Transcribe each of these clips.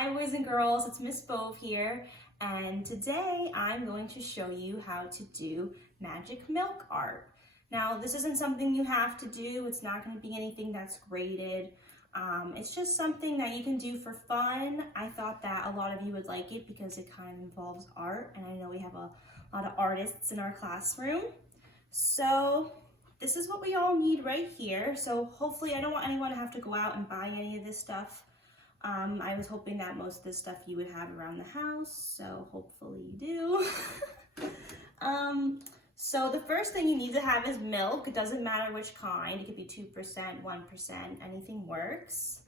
Hi boys and girls, it's Miss Bove here, and today I'm going to show you how to do magic milk art. Now this isn't something you have to do, it's not going to be anything that's graded. It's just something that you can do for fun. I thought that a lot of you would like it because it kind of involves art, and I know we have a lot of artists in our classroom. So this is what we all need right here. So hopefully I don't want anyone to have to go out and buy any of this stuff. I was hoping that most of this stuff you would have around the house, so hopefully you do. So the first thing you need to have is milk. It doesn't matter which kind. It could be 2%, 1%, anything works.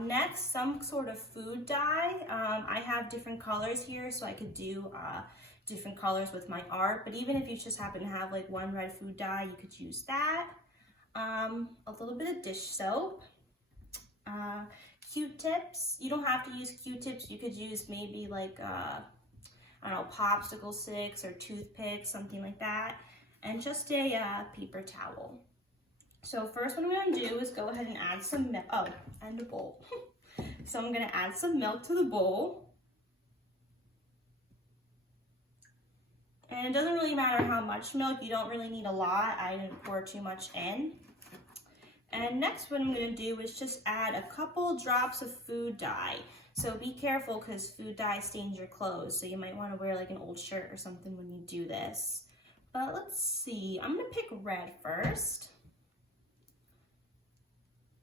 Next, some sort of food dye. I have different colors here, so I could do different colors with my art, but even if you just happen to have like one red food dye, you could use that. A little bit of dish soap. Q-tips. You don't have to use Q-tips. You could use maybe like, I don't know, popsicle sticks or toothpicks, something like that. And just a paper towel. So first what I'm going to do is go ahead and add some milk. Oh, and a bowl. So I'm going to add some milk to the bowl. And it doesn't really matter how much milk. You don't really need a lot. I didn't pour too much in. And next what I'm going to do is just add a couple drops of food dye. So be careful because food dye stains your clothes. So you might want to wear like an old shirt or something when you do this. But let's see. I'm going to pick red first.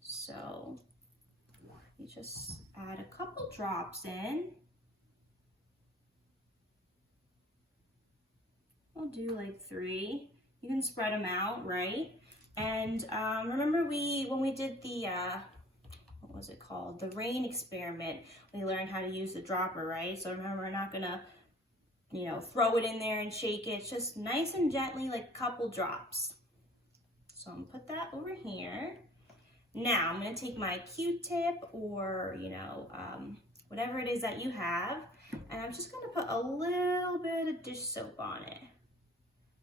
So you just add a couple drops in. I'll do like 3. You can spread them out, right? And remember when we did the, what was it called? The rain experiment, we learned how to use the dropper, right? So remember, we're not gonna, throw it in there and shake it. It's just nice and gently, like a couple drops. So I'm gonna put that over here. Now I'm gonna take my Q-tip or, whatever it is that you have, and I'm just gonna put a little bit of dish soap on it.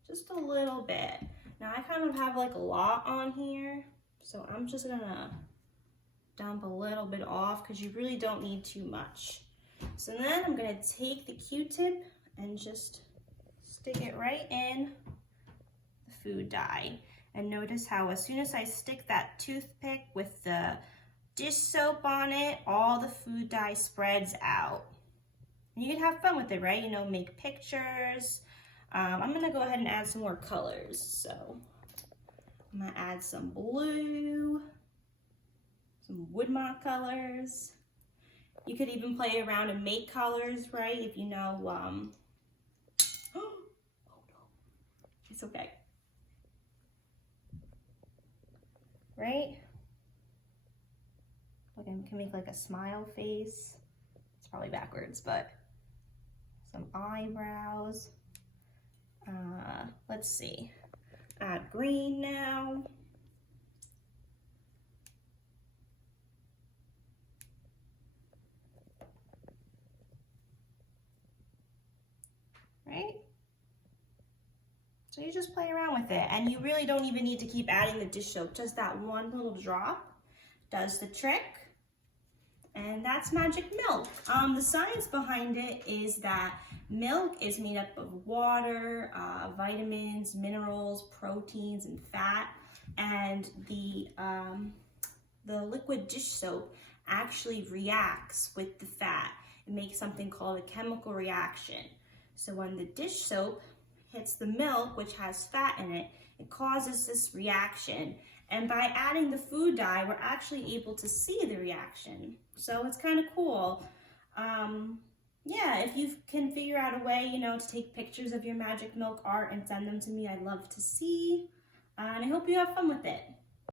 Just a little bit. Now I kind of have like a lot on here, so I'm just gonna dump a little bit off because you really don't need too much. So then I'm gonna take the Q-tip and just stick it right in the food dye. And notice how as soon as I stick that toothpick with the dish soap on it, all the food dye spreads out. And you can have fun with it, right? Make pictures. I'm gonna go ahead and add some more colors. So I'm gonna add some blue, some woodmont colors. You could even play around and make colors, right? If you know, oh no, it's okay. Right? Like I can make like a smile face. It's probably backwards, but some eyebrows. Let's see, add green now. Right? So you just play around with it, and you really don't even need to keep adding the dish soap. Just that one little drop does the trick. And that's magic milk. The science behind it is that milk is made up of water, vitamins, minerals, proteins, and fat. And the liquid dish soap actually reacts with the fat. It makes something called a chemical reaction. So when the dish soap hits the milk, which has fat in it, it causes this reaction. And by adding the food dye, we're actually able to see the reaction. So it's kind of cool. Yeah, if you can figure out a way, to take pictures of your magic milk art and send them to me, I'd love to see. And I hope you have fun with it.